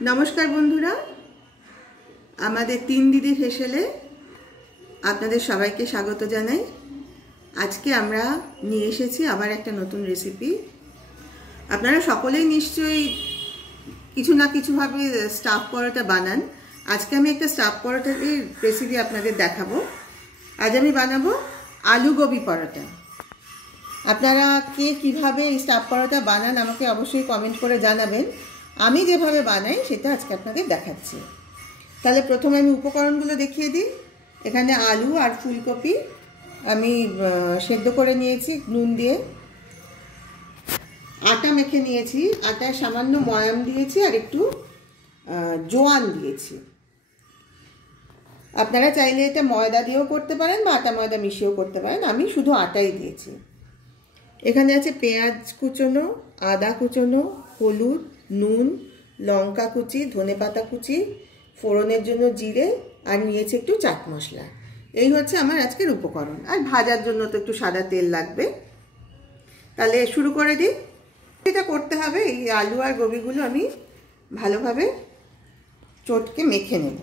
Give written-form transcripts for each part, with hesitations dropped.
नमस्कार बंधुरा आमादेर तीन दिदिर हेसेले आपनादेर सबाइके स्वागत जानाई। आज के आमरा निये एसेछि आबार एकटा नतून रेसिपि। आपनारा सकलेई निश्चयई किछु ना किछु भावे स्टाफ परोटा बानान। आज के आमि एकटा स्टाफ परोटार रेसिपि आपनादेर देखाबो। आज आमि बानाबो आलू गोबी परोटा। आपनारा के किभाबे स्टाफ परोटा बानान आमाके अवश्यई कमेंट करे जानाबेन। आमी जेभावे बानाई सेटा आजके आपनादेर देखाচ্ছি। ताहले प्रथमे आमी उपकरणगुलो देखिए दिई। एखाने आलू और फुलकपि आमी सेদ্ধ करे निয়েছি নুন দিয়ে। आटा मेखे निয়েছি, आटाয় सामान्य मयाम दिয়েছি और एकटू জোয়ান দিয়েছি। আপনারা চাইলে এটা ময়দা দিয়েও করতে পারেন বা আটা ময়দা মিশিয়েও করতে পারেন। আমি শুধু আটাই দিয়েছি। এখানে আছে পেঁয়াজ কুচনো, আদা কুচনো, হলুদ, নুন, লঙ্কা কুচি, ধনেপাতা কুচি, ফোড়নের জন্য জিরে আর নিয়েছি একটু চাট মশলা। এই হচ্ছে আমার আজকের উপকরণ। আর ভাজার জন্য তো একটু সাদা তেল লাগবে। তাহলে শুরু করে দিই। এটা করতে হবে, এই আলু আর গোবিগুলো আমি ভালোভাবে চটকে মেখে নেব।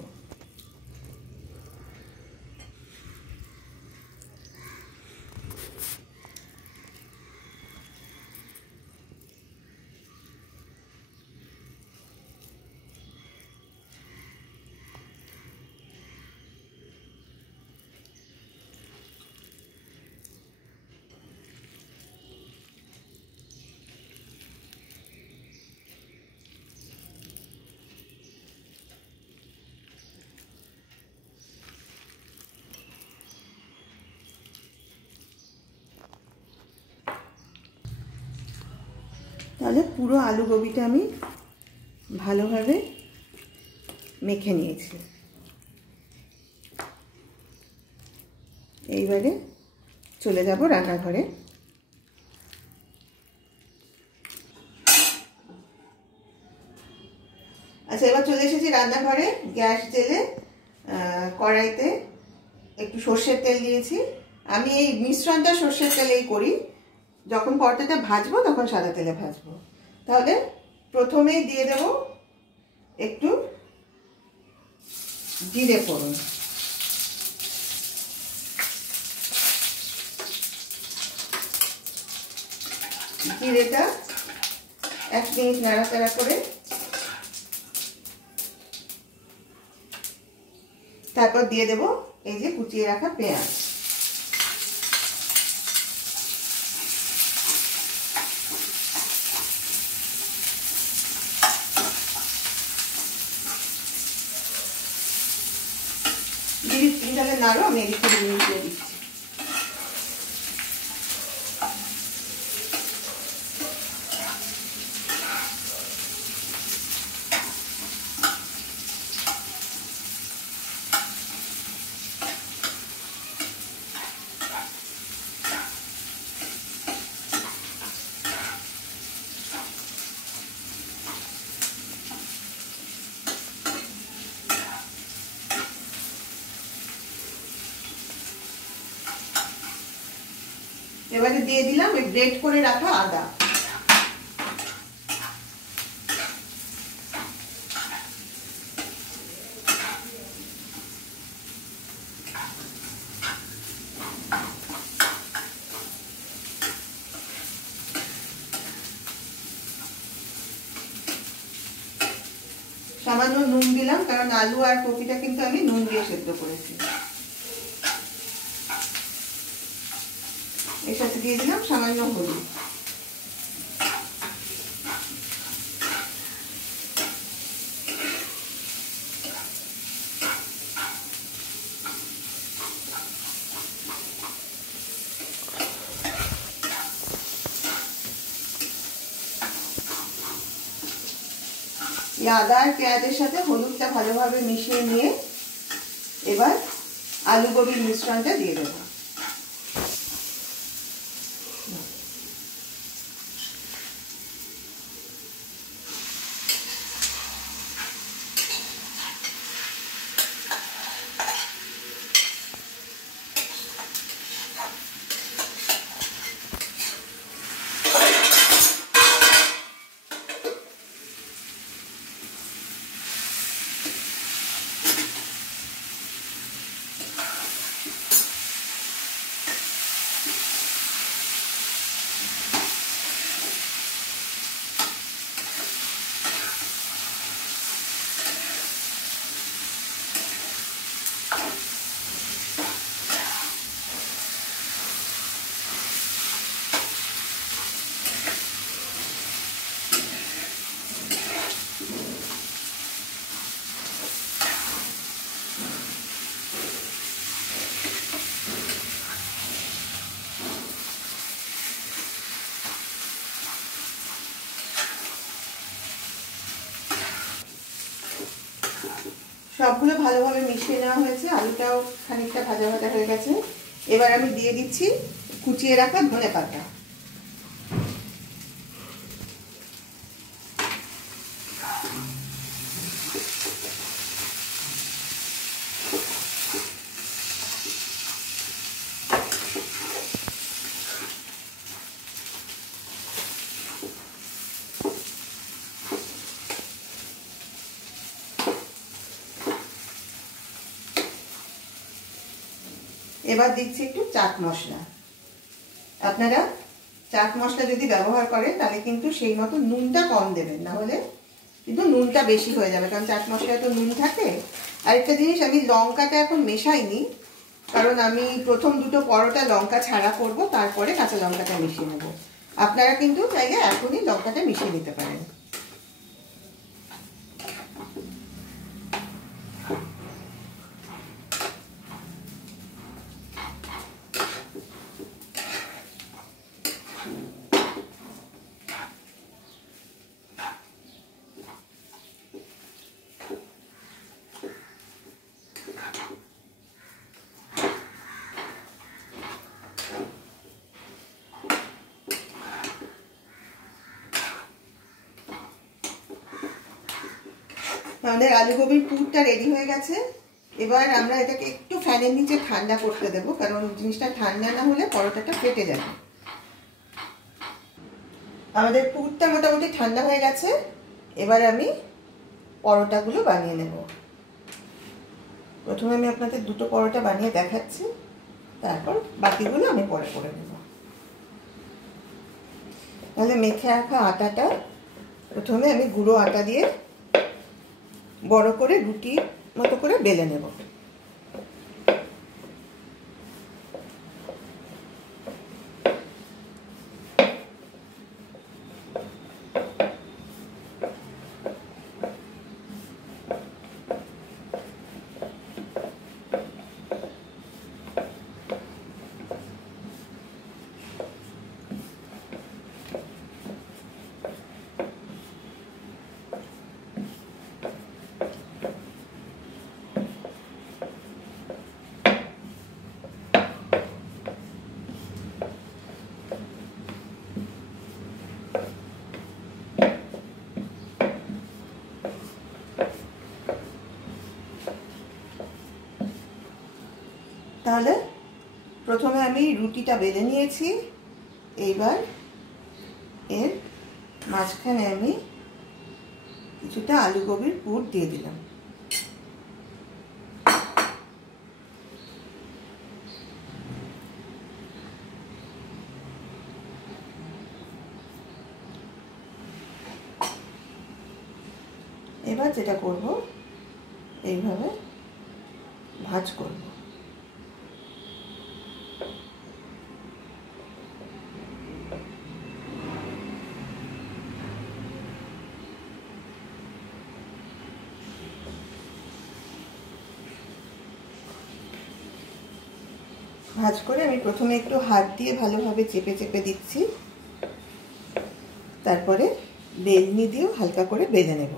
তাহলে পুরো আলু গোবিটা আমি ভালোভাবে মেখে নিয়েছি। এইবারে চলে যাব রান্নাঘরে। আচ্ছা, এবার চলে এসেছি রান্নাঘরে। গ্যাস জেলে কড়াইতে একটু সরষের তেল দিয়েছি। আমি এই মিশ্রণটা সরষের তেলেই করি। যখন পরোটাটা ভাজবো তখন সাদা তেলে ভাজবো। তাহলে প্রথমেই দিয়ে দেব একটু জিরে ফোড়ন। জিরেটা 1 মিনিট নাড়াচাড়া করে তারপর দিয়ে দেব এই যে কুচিয়ে রাখা পেঁয়াজ। তাহলে নাড়ো, আমি এদিকে দিয়ে দিচ্ছি। এবারে দিয়ে দিলাম এই গ্রেট করে রাখা আদা। সামান্য নুন দিলাম, কারণ আলু আর কপিটা কিন্তু আমি নুন দিয়ে সেদ্ধ করেছি। এর সাথে দিয়ে দিলাম সামান্য হলুদ। এই আদা আর পেঁয়াজের সাথে হলুদটা ভালোভাবে মিশিয়ে নিয়ে এবার আলু গোবির মিশ্রণটা দিয়ে দেবো। সবগুলো ভালোভাবে মিশিয়ে নেওয়া হয়েছে, আলুটাও খানিকটা ভাজা ভাজা হয়ে গেছে। এবার আমি দিয়ে দিচ্ছি কুচিয়ে রাখা ধনেপাতা। এবার দিচ্ছি একটু চাট মশলা। আপনারা চাট মশলা যদি ব্যবহার করেন তাহলে কিন্তু সেই মতো নুনটা কম দেবেন, না হলে কিন্তু নুনটা বেশি হয়ে যাবে, কারণ চাট মশলায় তো নুন থাকে। আরেকটা জিনিস, আমি লঙ্কাটা এখন মেশাইনি, কারণ আমি প্রথম দুটো পরোটা লঙ্কা ছাড়া করব, তারপরে কাঁচা লঙ্কাটা মিশিয়ে নেব। আপনারা কিন্তু চাইলে এখনই লঙ্কাটা মিশিয়ে নিতে পারেন। আমাদের আলু গোবির পুরটা রেডি হয়ে গেছে। এবার আমরা এটাকে একটু ফ্যানের নিচে ঠান্ডা করতে দেবো, কারণ জিনিসটা ঠান্ডা না হলে পরোটাটা ফেটে যাবে। আমাদের পুরটা মোটামুটি ঠান্ডা হয়ে গেছে। এবার আমি পরোটাগুলো বানিয়ে নেব। প্রথমে আমি আপনাদের দুটো পরোটা বানিয়ে দেখাচ্ছি, তারপর বাকিগুলো আমি পরে করে নেব। তাহলে মেখে রাখা আটাটা প্রথমে আমি গুঁড়ো আটা দিয়ে বড় করে রুটি মতো করে বেলে নেব। তাহলে প্রথমে আমি রুটিটা বেলে নিয়েছি। এইবার এর মাঝখানে আমি কিছুটা আলু গোবির পুর দিয়ে দিলাম। এবার যেটা করব, এইভাবে ভাঁজ করব। ভাঁজ করে আমি প্রথমে একটু হাত দিয়ে ভালোভাবে চেপে চেপে দিচ্ছি, তারপরে বেলনি দিয়েও হালকা করে বেলে নেব।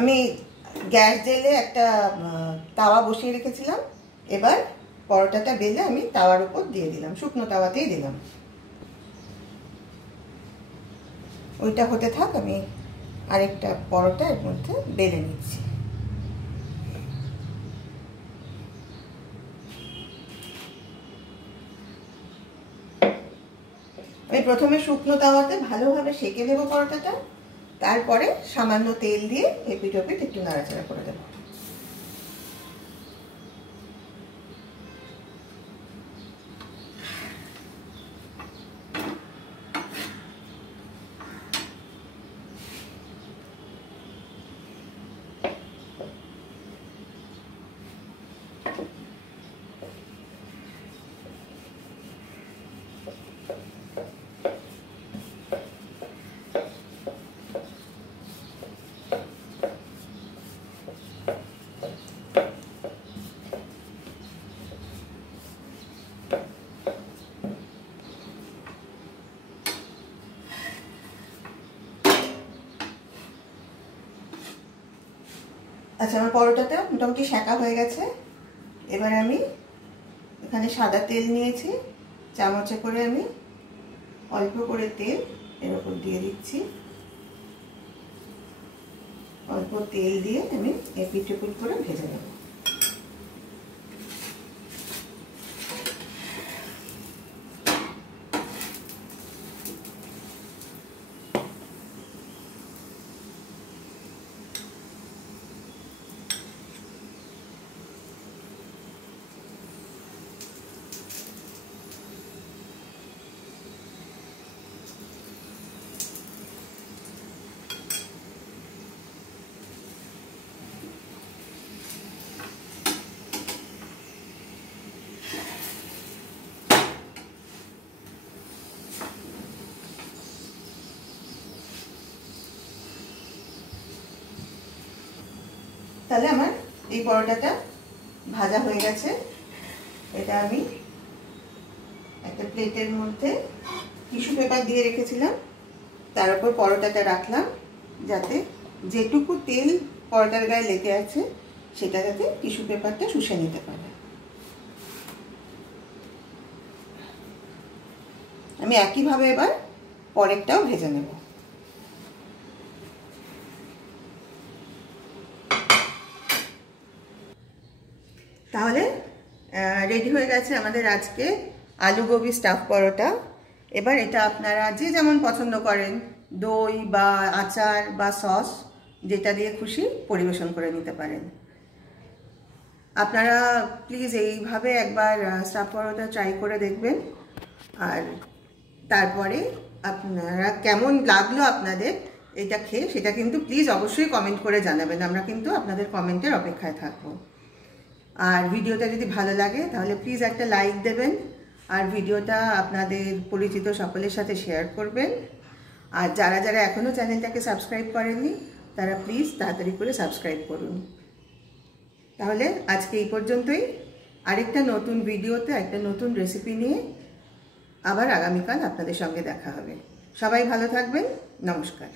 আমি গ্যাস জেলে একটা তাওয়া বসিয়ে রেখেছিলাম। এবার পরোটাটা বেলে আমি তাওয়ার উপর দিয়ে দিলাম, শুকনো তাওয়াতেই দিলাম। ওইটা হতে থাক, আমি আরেকটা পরোটা এর মধ্যে বেলে নিচ্ছি। আমি প্রথমে শুকনো তাওয়াতে ভালোভাবে সেঁকে দেবো পরোটাটা, তারপরে সামান্য তেল দিয়ে এপিট ওপিট একটু নাড়াচাড়া করে দেবো। আচ্ছা, আমার পরোটাটা মোটামুটি সেঁকা হয়ে গেছে। এবার আমি এখানে সাদা তেল নিয়েছি, চামচে করে আমি অল্প করে তেল এর উপর দিয়ে দিচ্ছি। অল্প তেল দিয়ে আমি এপিট ওপিট করে ভেজে নেব। তাহলে আমার এই পরোটাটা ভাজা হয়ে গেছে। এটা আমি একটা প্লেটের মধ্যে টিস্যু পেপার দিয়ে রেখেছিলাম, তার উপর পরোটাটা রাখলাম, যাতে যেটুকু তেল পরোটার গায়ে লেগে আছে সেটা যাতে টিস্যু পেপারটা শুষে নিতে পারে। আমি একইভাবে এবার পরেরটাও ভেজে নেব। তাহলে রেডি হয়ে গেছে আমাদের আজকে আলু গোবি স্টাফ পরোটা। এবার এটা আপনারা যে যেমন পছন্দ করেন, দই বা আচার বা সস যেটা দিয়ে খুশি পরিবেশন করে নিতে পারেন। আপনারা প্লিজ এইভাবে একবার স্টাফ পরোটা ট্রাই করে দেখবেন, আর তারপরে আপনারা কেমন লাগলো আপনাদের এটা খেয়ে সেটা কিন্তু প্লিজ অবশ্যই কমেন্ট করে জানাবেন। আমরা কিন্তু আপনাদের কমেন্টের অপেক্ষায় থাকবো। আর ভিডিওটা যদি ভালো লাগে তাহলে প্লিজ একটা লাইক দেবেন, আর ভিডিওটা আপনাদের পরিচিত সকলের সাথে শেয়ার করবেন। আর যারা যারা এখনও চ্যানেলটাকে সাবস্ক্রাইব করেননি তারা প্লিজ তাড়াতাড়ি করে সাবস্ক্রাইব করুন। তাহলে আজকে এই পর্যন্তই। আরেকটা নতুন ভিডিওতে একটা নতুন রেসিপি নিয়ে আবার আগামীকাল আপনাদের সঙ্গে দেখা হবে। সবাই ভালো থাকবেন। নমস্কার।